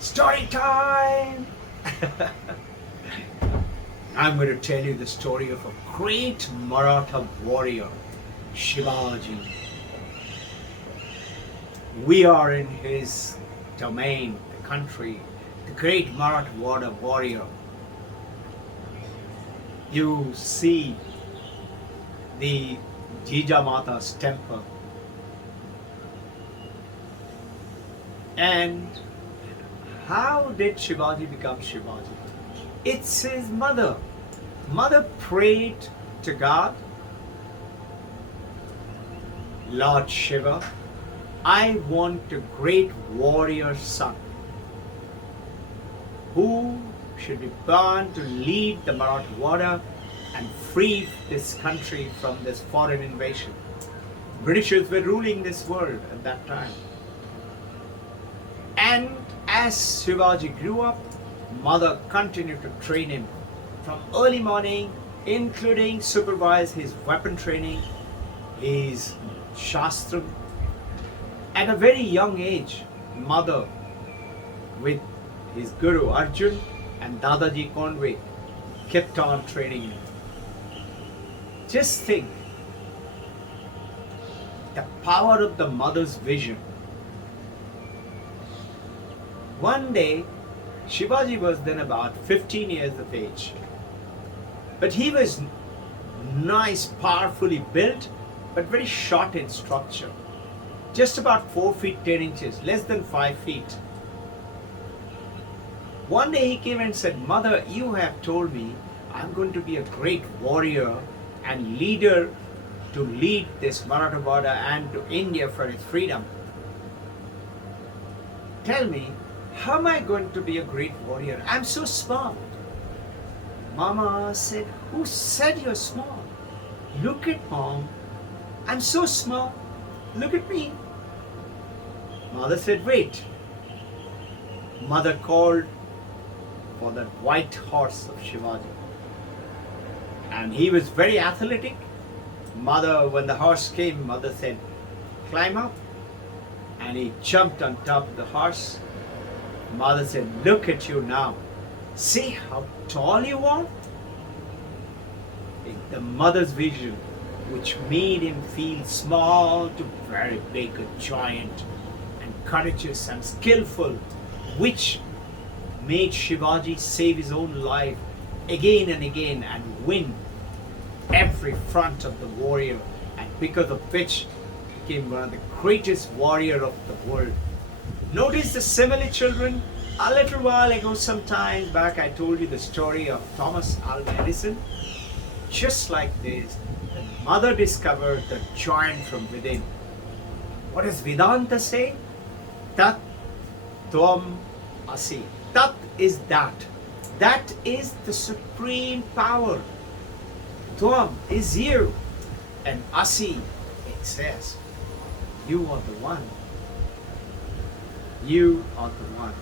Story time! I'm going to tell you the story of a great Maratha warrior, Shivaji. We are in his domain, the country, the great Maratha warrior. You see the Jijamata's temple. And how did Shivaji become Shivaji? It's his mother. Mother prayed to God, Lord Shiva, I want a great warrior son who should be born to lead the Maratha warrior and free this country from this foreign invasion. Britishers were ruling this world at that time. And as Shivaji grew up, mother continued to train him from early morning, including supervise his weapon training, his shastra. At a very young age, mother with his guru Arjun and Dadaji Conway kept on training him. Just think, the power of the mother's vision. One day, Shivaji was then about 15 years of age. But he was nice, powerfully built, but very short in structure. Just about 4 feet 10 inches, less than 5 feet. One day he came and said, Mother, you have told me I'm going to be a great warrior and leader to lead this Maratha border and to India for its freedom. Tell me, how am I going to be a great warrior? I'm so small. Mama said, who said you're small? Look at Mom. I'm so small. Look at me. Mother said, wait. Mother called for that white horse of Shivaji. And he was very athletic. Mother, when the horse came, mother said, climb up. And he jumped on top of the horse. Mother said, look at you now. See how tall you are? The mother's vision, which made him feel small to very big, a giant, and courageous and skillful, which made Shivaji save his own life again and again and win every front of the warrior, and because of which he became one of the greatest warrior of the world. Notice the simile, children. A little while ago, some time back, I told you the story of Thomas Alva Edison. Just like this, the mother discovered the giant from within. What does Vedanta say? Tat Tvam Asi. Tat is that. That is the supreme power. Tvam is you. And Asi, it says, you are the one. You are the one.